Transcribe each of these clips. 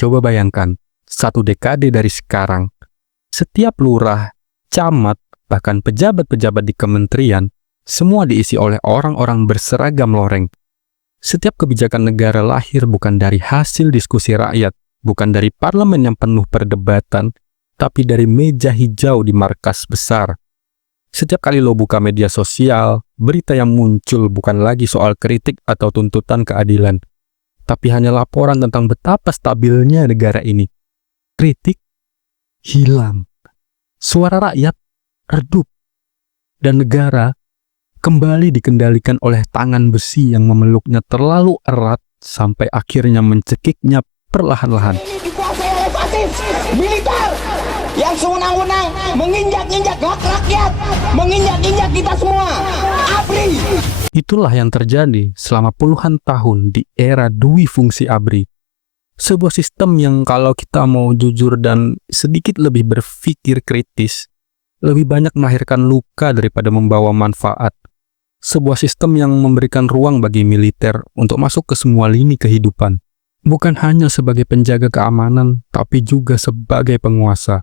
Coba bayangkan, 1 dekade dari sekarang, setiap lurah, camat, bahkan pejabat-pejabat di kementerian, semua diisi oleh orang-orang berseragam loreng. Setiap kebijakan negara lahir bukan dari hasil diskusi rakyat, bukan dari parlemen yang penuh perdebatan, tapi dari meja hijau di markas besar. Setiap kali lo buka media sosial, berita yang muncul bukan lagi soal kritik atau tuntutan keadilan, tapi hanya laporan tentang betapa stabilnya negara ini. Kritik hilang, suara rakyat redup, dan negara kembali dikendalikan oleh tangan besi yang memeluknya terlalu erat sampai akhirnya mencekiknya perlahan-lahan. Dikuasai oleh fasis militer yang sewenang-wenang menginjak-injak hak rakyat, menginjak-injak kita semua. ABRI. Itulah yang terjadi selama puluhan tahun di era dui fungsi ABRI. Sebuah sistem yang kalau kita mau jujur dan sedikit lebih berpikir kritis, lebih banyak melahirkan luka daripada membawa manfaat. Sebuah sistem yang memberikan ruang bagi militer untuk masuk ke semua lini kehidupan. Bukan hanya sebagai penjaga keamanan, tapi juga sebagai penguasa.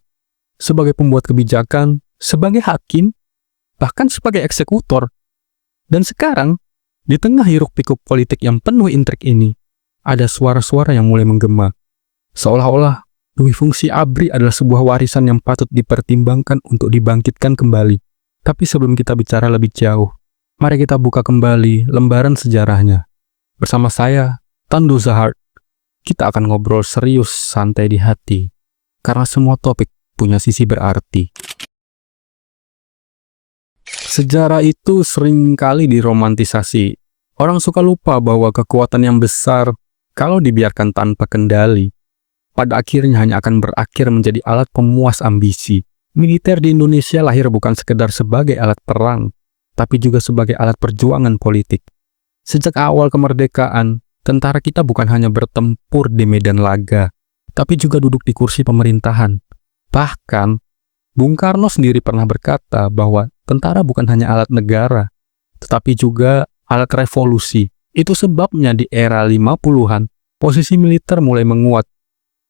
Sebagai pembuat kebijakan, sebagai hakim, bahkan sebagai eksekutor. Dan sekarang, di tengah hiruk-pikuk politik yang penuh intrik ini, ada suara-suara yang mulai menggema. Seolah-olah dui fungsi ABRI adalah sebuah warisan yang patut dipertimbangkan untuk dibangkitkan kembali. Tapi sebelum kita bicara lebih jauh, mari kita buka kembali lembaran sejarahnya. Bersama saya, Tandu Zahar, kita akan ngobrol serius santai di hati, karena semua topik punya sisi berarti. Sejarah itu seringkali diromantisasi. Orang suka lupa bahwa kekuatan yang besar, kalau dibiarkan tanpa kendali, pada akhirnya hanya akan berakhir menjadi alat pemuas ambisi. Militer di Indonesia lahir bukan sekedar sebagai alat perang, tapi juga sebagai alat perjuangan politik. Sejak awal kemerdekaan, tentara kita bukan hanya bertempur di medan laga, tapi juga duduk di kursi pemerintahan. Bahkan, Bung Karno sendiri pernah berkata bahwa tentara bukan hanya alat negara, tetapi juga alat revolusi. Itu sebabnya di era 50-an, posisi militer mulai menguat,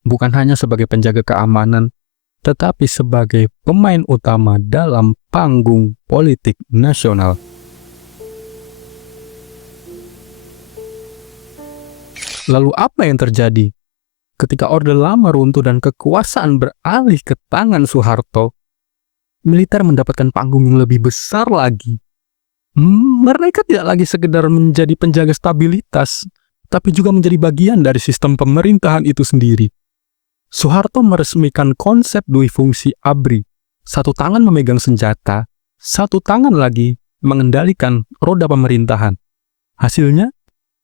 bukan hanya sebagai penjaga keamanan, tetapi sebagai pemain utama dalam panggung politik nasional. Lalu apa yang terjadi? Ketika Orde Lama runtuh dan kekuasaan beralih ke tangan Soeharto, militer mendapatkan panggung yang lebih besar lagi. Mereka tidak lagi sekedar menjadi penjaga stabilitas, tapi juga menjadi bagian dari sistem pemerintahan itu sendiri. Soeharto meresmikan konsep dui fungsi ABRI. Satu tangan memegang senjata, satu tangan lagi mengendalikan roda pemerintahan. Hasilnya,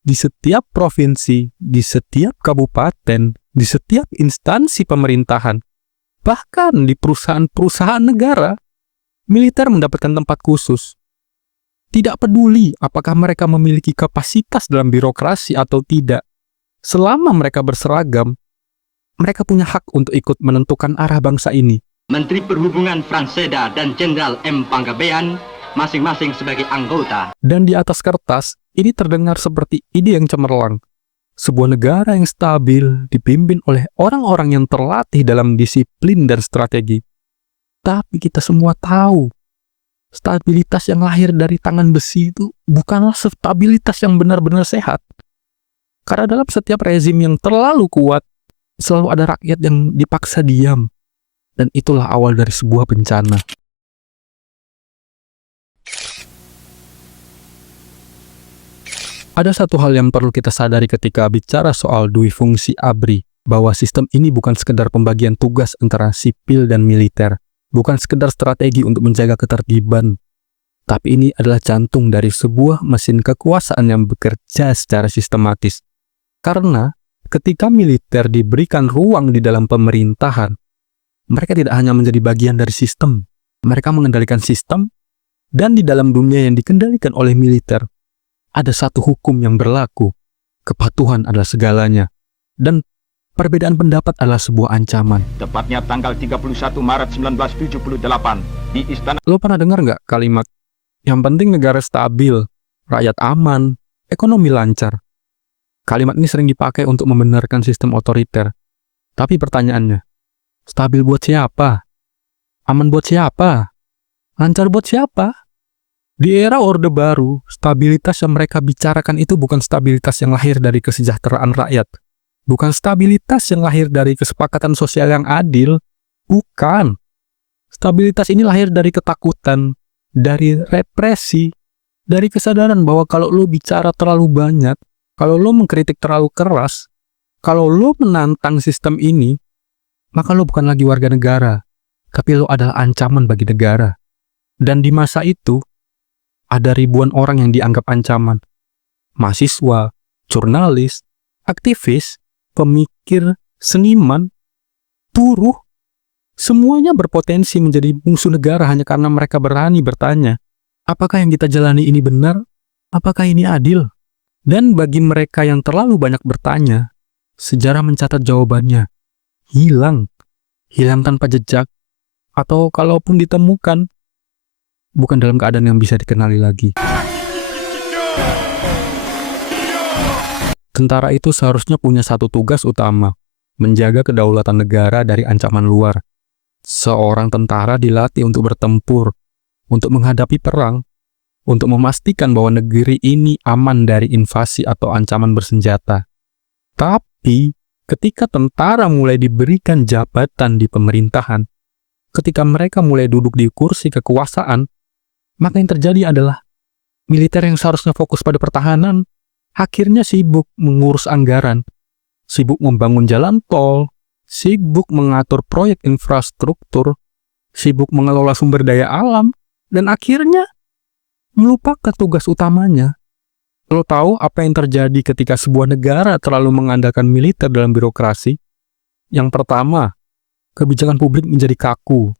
di setiap provinsi, di setiap kabupaten, di setiap instansi pemerintahan, bahkan di perusahaan-perusahaan negara, militer mendapatkan tempat khusus. Tidak peduli apakah mereka memiliki kapasitas dalam birokrasi atau tidak. Selama mereka berseragam, mereka punya hak untuk ikut menentukan arah bangsa ini. Menteri Perhubungan Frans Seda dan Jenderal M. Panggabean masing-masing sebagai anggota. Dan di atas kertas, ini terdengar seperti ide yang cemerlang. Sebuah negara yang stabil dipimpin oleh orang-orang yang terlatih dalam disiplin dan strategi. Tapi kita semua tahu, stabilitas yang lahir dari tangan besi itu bukanlah stabilitas yang benar-benar sehat. Karena dalam setiap rezim yang terlalu kuat, selalu ada rakyat yang dipaksa diam. Dan itulah awal dari sebuah bencana. Ada satu hal yang perlu kita sadari ketika bicara soal dui fungsi ABRI, bahwa sistem ini bukan sekedar pembagian tugas antara sipil dan militer, bukan sekedar strategi untuk menjaga ketertiban, tapi ini adalah jantung dari sebuah mesin kekuasaan yang bekerja secara sistematis. Karena ketika militer diberikan ruang di dalam pemerintahan, mereka tidak hanya menjadi bagian dari sistem, mereka mengendalikan sistem, dan di dalam dunia yang dikendalikan oleh militer, ada satu hukum yang berlaku. Kepatuhan adalah segalanya. Dan perbedaan pendapat adalah sebuah ancaman. Tepatnya tanggal 31 Maret 1978 di Istana. Lo pernah dengar nggak kalimat, yang penting negara stabil, rakyat aman, ekonomi lancar? Kalimat ini sering dipakai untuk membenarkan sistem otoriter. Tapi pertanyaannya, stabil buat siapa? Aman buat siapa? Lancar buat siapa? Di era Orde Baru, stabilitas yang mereka bicarakan itu bukan stabilitas yang lahir dari kesejahteraan rakyat. Bukan stabilitas yang lahir dari kesepakatan sosial yang adil. Bukan. Stabilitas ini lahir dari ketakutan, dari represi, dari kesadaran bahwa kalau lo bicara terlalu banyak, kalau lo mengkritik terlalu keras, kalau lo menantang sistem ini, maka lo bukan lagi warga negara, tapi lo adalah ancaman bagi negara. Dan di masa itu, ada ribuan orang yang dianggap ancaman. Mahasiswa, jurnalis, aktivis, pemikir, seniman, buruh, semuanya berpotensi menjadi musuh negara hanya karena mereka berani bertanya, apakah yang kita jalani ini benar? Apakah ini adil? Dan bagi mereka yang terlalu banyak bertanya, sejarah mencatat jawabannya. Hilang tanpa jejak, atau kalaupun ditemukan, bukan dalam keadaan yang bisa dikenali lagi. Tentara itu seharusnya punya satu tugas utama, menjaga kedaulatan negara dari ancaman luar. Seorang tentara dilatih untuk bertempur, untuk menghadapi perang, untuk memastikan bahwa negeri ini aman dari invasi atau ancaman bersenjata. Tapi, ketika tentara mulai diberikan jabatan di pemerintahan, ketika mereka mulai duduk di kursi kekuasaan, maka yang terjadi adalah militer yang seharusnya fokus pada pertahanan, akhirnya sibuk mengurus anggaran, sibuk membangun jalan tol, sibuk mengatur proyek infrastruktur, sibuk mengelola sumber daya alam, dan akhirnya melupakan tugas utamanya. Lo tahu apa yang terjadi ketika sebuah negara terlalu mengandalkan militer dalam birokrasi? Yang pertama, kebijakan publik menjadi kaku.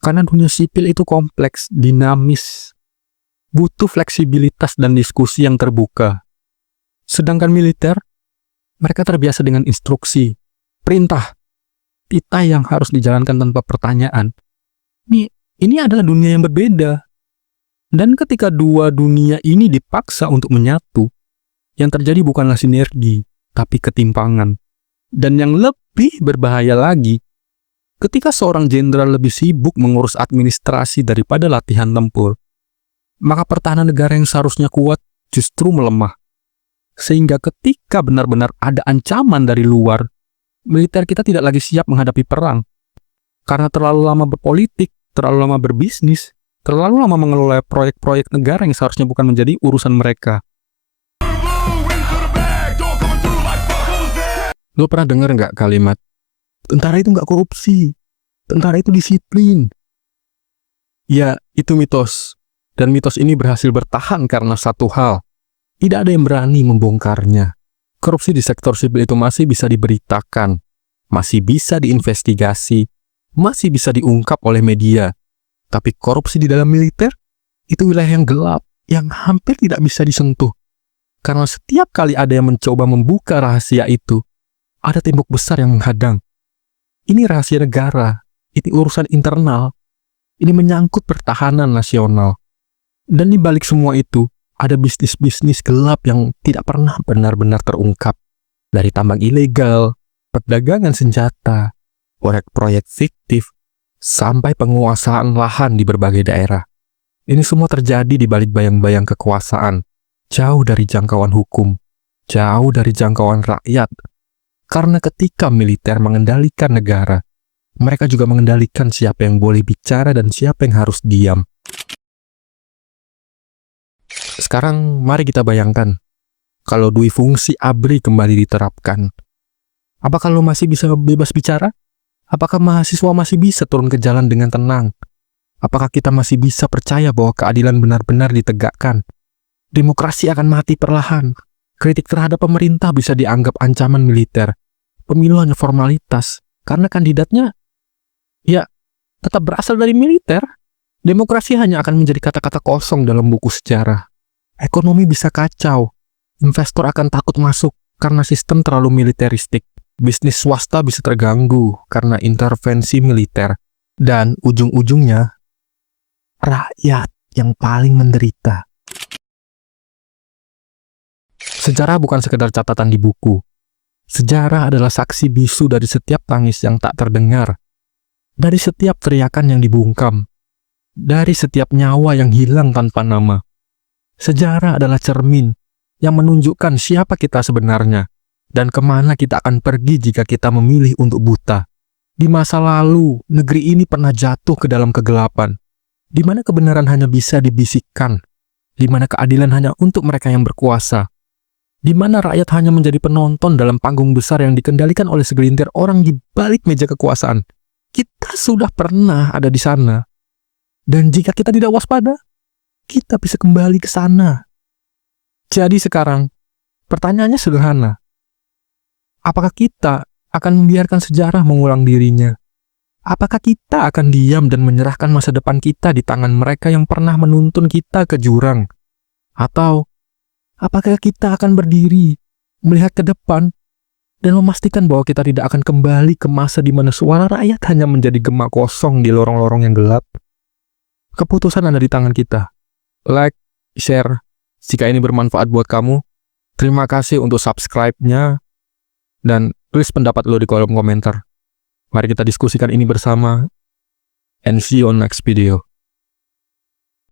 Karena dunia sipil itu kompleks, dinamis, butuh fleksibilitas dan diskusi yang terbuka. Sedangkan militer, mereka terbiasa dengan instruksi, perintah, titah yang harus dijalankan tanpa pertanyaan. Ini adalah dunia yang berbeda. Dan ketika dua dunia ini dipaksa untuk menyatu, yang terjadi bukanlah sinergi, tapi ketimpangan. Dan yang lebih berbahaya lagi, ketika seorang jenderal lebih sibuk mengurus administrasi daripada latihan tempur, maka pertahanan negara yang seharusnya kuat justru melemah. Sehingga ketika benar-benar ada ancaman dari luar, militer kita tidak lagi siap menghadapi perang. Karena terlalu lama berpolitik, terlalu lama berbisnis, terlalu lama mengelola proyek-proyek negara yang seharusnya bukan menjadi urusan mereka. Lo pernah dengar nggak kalimat, tentara itu nggak korupsi, tentara itu disiplin? Ya, itu mitos. Dan mitos ini berhasil bertahan karena satu hal. Tidak ada yang berani membongkarnya. Korupsi di sektor sipil itu masih bisa diberitakan, masih bisa diinvestigasi, masih bisa diungkap oleh media. Tapi korupsi di dalam militer, itu wilayah yang gelap, yang hampir tidak bisa disentuh. Karena setiap kali ada yang mencoba membuka rahasia itu, ada tembok besar yang menghadang. Ini rahasia negara, ini urusan internal, ini menyangkut pertahanan nasional. Dan di balik semua itu, ada bisnis-bisnis gelap yang tidak pernah benar-benar terungkap. Dari tambang ilegal, perdagangan senjata, proyek-proyek fiktif, sampai penguasaan lahan di berbagai daerah. Ini semua terjadi di balik bayang-bayang kekuasaan, jauh dari jangkauan hukum, jauh dari jangkauan rakyat. Karena ketika militer mengendalikan negara, mereka juga mengendalikan siapa yang boleh bicara dan siapa yang harus diam. Sekarang mari kita bayangkan, kalau dui fungsi ABRI kembali diterapkan, apakah lo masih bisa bebas bicara? Apakah mahasiswa masih bisa turun ke jalan dengan tenang? Apakah kita masih bisa percaya bahwa keadilan benar-benar ditegakkan? Demokrasi akan mati perlahan. Kritik terhadap pemerintah bisa dianggap ancaman militer. Pemilu hanya formalitas, karena kandidatnya, ya, tetap berasal dari militer. Demokrasi hanya akan menjadi kata-kata kosong dalam buku sejarah. Ekonomi bisa kacau. Investor akan takut masuk karena sistem terlalu militeristik. Bisnis swasta bisa terganggu karena intervensi militer. Dan ujung-ujungnya, rakyat yang paling menderita. Sejarah bukan sekedar catatan di buku. Sejarah adalah saksi bisu dari setiap tangis yang tak terdengar, dari setiap teriakan yang dibungkam, dari setiap nyawa yang hilang tanpa nama. Sejarah adalah cermin yang menunjukkan siapa kita sebenarnya dan kemana kita akan pergi jika kita memilih untuk buta. Di masa lalu, negeri ini pernah jatuh ke dalam kegelapan, di mana kebenaran hanya bisa dibisikkan, di mana keadilan hanya untuk mereka yang berkuasa, di mana rakyat hanya menjadi penonton dalam panggung besar yang dikendalikan oleh segelintir orang di balik meja kekuasaan. Kita sudah pernah ada di sana. Dan jika kita tidak waspada, kita bisa kembali ke sana. Jadi sekarang, pertanyaannya sederhana. Apakah kita akan membiarkan sejarah mengulang dirinya? Apakah kita akan diam dan menyerahkan masa depan kita di tangan mereka yang pernah menuntun kita ke jurang? Atau apakah kita akan berdiri, melihat ke depan, dan memastikan bahwa kita tidak akan kembali ke masa di mana suara rakyat hanya menjadi gema kosong di lorong-lorong yang gelap? Keputusan ada di tangan kita. Like, share, jika ini bermanfaat buat kamu. Terima kasih untuk subscribe-nya, dan tulis pendapat lo di kolom komentar. Mari kita diskusikan ini bersama, and see you on next video.